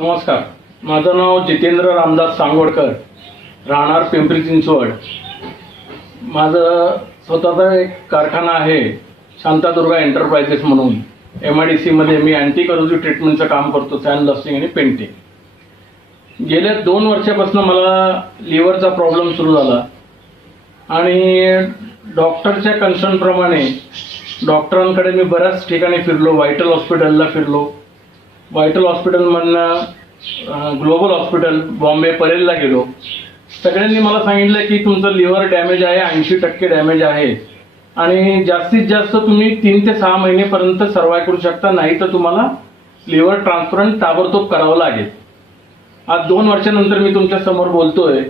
नमस्कार, माझं नाव जितेंद्र रामदास सांगोडकर, राहणार पिंपरी चिंचवड. माझं स्वतःचा एक कारखाना आहे, शांतादुर्गा एंटरप्राइजेस म्हणून. MIDCमध्ये मी अँटी करोजिव्ह ट्रीटमेंटचं काम करतो, सॅन ब्लास्टिंग आणि पेंटिंग. गेल्या 2 वर्षापासून मला लिव्हरचा प्रॉब्लेम सुरू झाला आणि डॉक्टरच्या कन्सर्नप्रमाणे डॉक्टरांकडे मी बऱ्याच ठिकाणी फिरलो. व्हायटल हॉस्पिटलला फिरलो, व्हायटल हॉस्पिटलमधनं ग्लोबल हॉस्पिटल बॉम्बे परेलला गेलो. सगळ्यांनी मला सांगितलं की तुमचं लिव्हर डॅमेज आहे, 80% डॅमेज आहे आणि जास्तीत जास्त तुम्ही 3 ते 6 महिनेपर्यंत सर्वाइव्ह करू शकता, नाही तर तुम्हाला लिव्हर ट्रान्सप्लांट ताबडतोब करावं लागेल. आज 2 वर्षानंतर मी तुमच्या समोर बोलतोय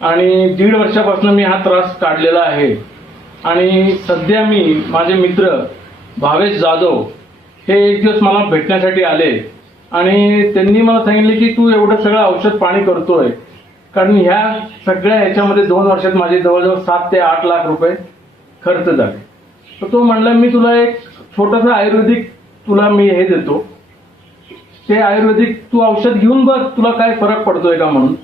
आणि 1.5 वर्षापासून मी हा त्रास काढलेला आहे. आणि सध्या मी, माझे मित्र भावेश जाधव हे एक दिवस मला भेटण्यासाठी आले आणि त्यांनी मला सांगितले की तू एवढं सगळं औषध पाणी करतोय, कारण ह्या सगळ्या ह्याच्यामध्ये 2 वर्षात माझे जवळजवळ 7 ते 8 लाख रुपये खर्च झाले. तर तो म्हणला मी तुला एक छोटंसं आयुर्वेदिक तुला मी हे देतो, ते आयुर्वेदिक तू औषध घेऊन बघ, तुला काय फरक पडतोय का म्हणून.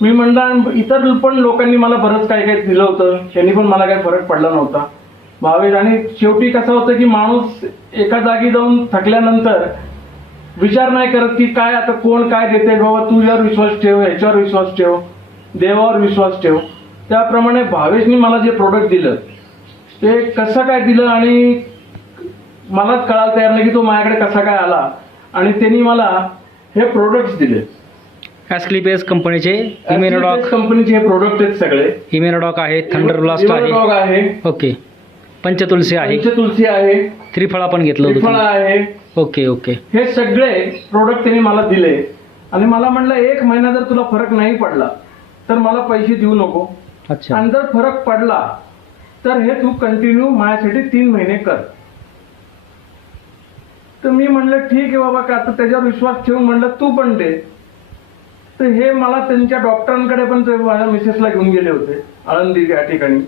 मी म्हणलं इतर पण लोकांनी मला बरंच काय काय दिलं होतं, त्यांनी पण मला काही फरक पडला नव्हता. भावेश, आणि शेवटी कसं होतं की माणूस एका जागी जाऊन थकल्यानंतर विचार नाही करत की काय आता कोण काय देते. बाबा तू यावर विश्वास ठेव, ह्याच्यावर विश्वास ठेव, देवावर विश्वास ठेव. त्याप्रमाणे भावेशनी मला जे प्रोडक्ट दिलं ते कसं काय दिलं आणि मलाच कळायला तयार नाही की तो माझ्याकडे कसा काय आला. आणि त्यांनी मला हे प्रोडक्ट्स दिले. ॲस्क्लिपियस कंपनीचे कंपनीचे हे प्रोडक्ट आहेत सगळे. इम्युनोडॉक आहे, थंडर ब्लास्ट आहे, ओके, पंचतुलसी आहे, पंचतुलसी आहे, त्रिफळा पण घेतलं होतं, त्रिफळा आहे. Okay okay. हे सगळे प्रोडक्ट त्यांनी मला दिले आणि मला म्हटलं 1 महिना जर तुला फरक नाही पडला तर मला पैसे देऊ नको. अच्छा. आणि जर फरक पडला तर हे तू कंटिन्यू माझ्यासाठी 3 महिने कर. तर मी म्हणलं ठीक आहे बाबा, का आता त्याच्यावर विश्वास ठेवून म्हणलं तू पण दे. तर हे मला त्यांच्या डॉक्टरांकडे पण ते माझ्या मिसेसला घेऊन गेले होते, आळंदी या ठिकाणी.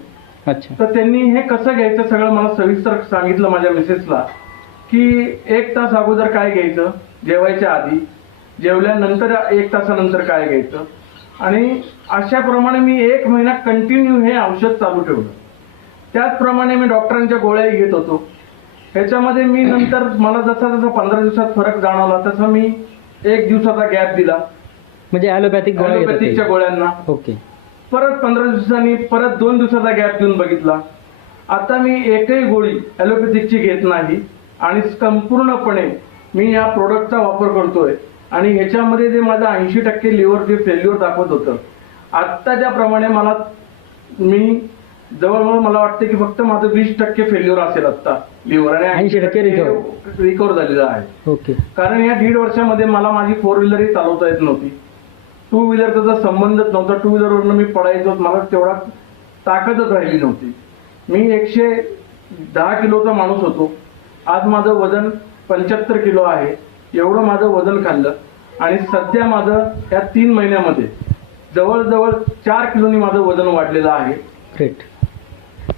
अच्छा. तर त्यांनी हे कसं घ्यायचं सगळं मला सविस्तर सांगितलं माझ्या मिसेसला, की 1 तास अगोदर काय घ्यायचं, जेवायच्या आधी, जेवल्यानंतर 1 तासानंतर काय घ्यायचं. आणि अशाप्रमाणे मी 1 महिना कंटिन्यू हे औषध चालू ठेवलं. त्याचप्रमाणे मी डॉक्टरांच्या गोळ्या घेत होतो. ह्याच्यामध्ये मी नंतर मला जसा जसा 15 दिवसात फरक जाणवला तसा मी 1 दिवसाचा गॅप दिला, म्हणजे ॲलोपॅथिकच्या गोळ्यांना. ओके. परत 15 दिवसांनी परत 2 दिवसाचा गॅप देऊन बघितला. आता मी एकही गोळी ॲलोपॅथिकची घेत नाही आणि संपूर्णपणे मी या प्रोडक्टचा वापर करतोय. आणि ह्याच्यामध्ये जे माझं 80% लिव्हर जे फेल्युअर दाखवत होतं, आत्ताच्या प्रमाणे मला जवळजवळ मला वाटतं की फक्त माझं 20% फेल्युअर असेल आता लिव्हर, आणि 80% रिकवर झालेलं आहे. ओके. कारण या 1.5 वर्षामध्ये मला माझी 4 व्हीलरही चालवता येत नव्हती, 2 व्हीलरचा संबंधच नव्हता. 2 व्हीलरवरनं मी पडायचो, मला तेवढा ताकदच राहिली नव्हती. मी 110 किलोचा माणूस होतो. आज माझं वजन 75 किलो आहे. एवढं माझं वजन खाल्लं आणि सध्या माझं या 3 महिन्यामध्ये जवळजवळ 4 किलोनी माझं वजन वाढलेलं आहे. ग्रेट.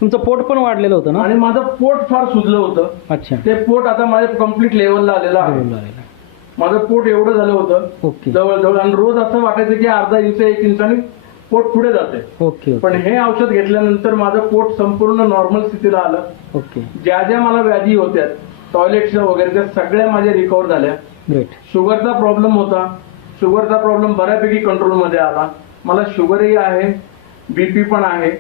तुमचं पोट पण वाढलेलं होतं ना? आणि माझं पोट फार सुजलं होतं. अच्छा. ते पोट आता माझ्या कम्प्लीट लेवलला आलेलं आहे. माझं पोट एवढं झालं होतं ओके, जवळजवळ, आणि रोज असं वाटायचं की अर्धा इंच 1 इंचाने पोट पुढे जाते. ओके. पण हे औषध घेतल्यानंतर माझं पोट संपूर्ण नॉर्मल स्थितीला आलं. ओके. ज्या ज्या मला व्याधी होत्या, टॉयलेटच्या वगैरे, त्या सगळ्या माझ्या रिकवर झाल्या. ग्रेट. शुगरचा प्रॉब्लेम होता, शुगरचा प्रॉब्लेम बऱ्यापैकी कंट्रोलमध्ये आला. मला शुगरही आहे, BP पण आहे.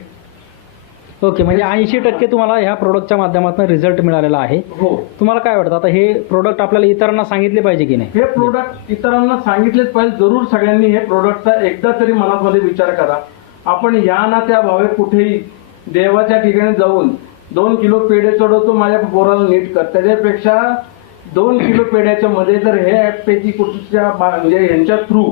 ओके. म्हणजे 80% तुम्हाला ह्या प्रोडक्टच्या माध्यमातून रिझल्ट मिळालेला आहे. हो. तुम्हाला काय वाटतं आता हे प्रोडक्ट आपल्याला इतरांना सांगितले पाहिजे की नाही? हे प्रोडक्ट इतरांना सांगितलेच पाहिजे. जरूर सगळ्यांनी हे प्रोडक्टचा एकदा तरी मनामध्ये विचार करा. आपण या ना त्या भावे कुठेही देवाच्या ठिकाणी जाऊन 2 किलो पेढे चढवतो, माझ्या पोराला नीट कर, त्याच्यापेक्षा 2 किलो पेढ्याच्या मध्ये जर हे ॲपपैकी कुठच्या म्हणजे ह्यांच्या थ्रू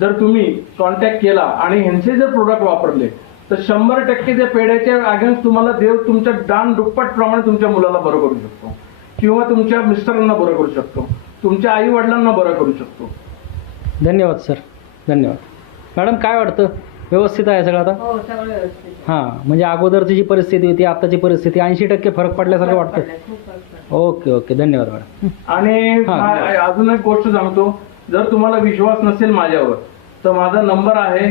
जर तुम्ही कॉन्टॅक्ट केला आणि ह्यांचे जर प्रोडक्ट वापरले तर 100% त्या पेढ्याच्या अगेन्स्ट तुम्हाला देव तुमच्या दुप्पट प्रमाणे तुमच्या मुलाला बरं करू शकतो, किंवा तुमच्या मिस्टरांना बरं करू शकतो, तुमच्या आई वडिलांना बरं करू शकतो. धन्यवाद सर, धन्यवाद. मॅडम काय वाटतं, व्यवस्थित आहे सगळं आता? हो, सगळं व्यवस्थित. हां, म्हणजे अगोदरची जी परिस्थिती होती आत्ताची परिस्थिती 80% फरक पडल्यासारखं वाटतं? खूप फरक पडला. ओके ओके, धन्यवाद मॅडम. आणि हा. अजून एक गोष्ट सांगतो, जर तुम्हाला विश्वास नसेल माझ्यावर तर माझा नंबर आहे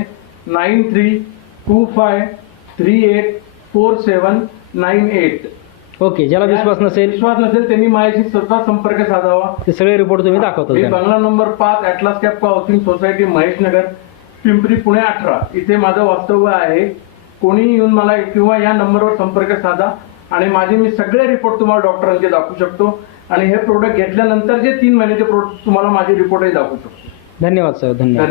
9325384798. ओके, ज्याला विश्वास नसेल विश्वास नसेल त्यांनी माझ्याशी स्वतः संपर्क साधावा. ते सगळे रिपोर्ट तुम्ही दाखवतो मी त्यांना. बंगला number 5 atlas cap housing society Maheshnagar Pimpri Pune 18 इथे माझं वास्तव्य आहे. कोणीही येऊन मला किंवा या नंबरवर संपर्क साधा आणि माझे मी सगळे रिपोर्ट तुम्हाला डॉक्टरांचे दाखवू शकतो आणि हे प्रोडक्ट घेतल्यानंतर जे 3 महिन्याचे प्रोडक्ट तुम्हाला माझे रिपोर्टही दाखवू शकतो. धन्यवाद सर, धन्यवाद.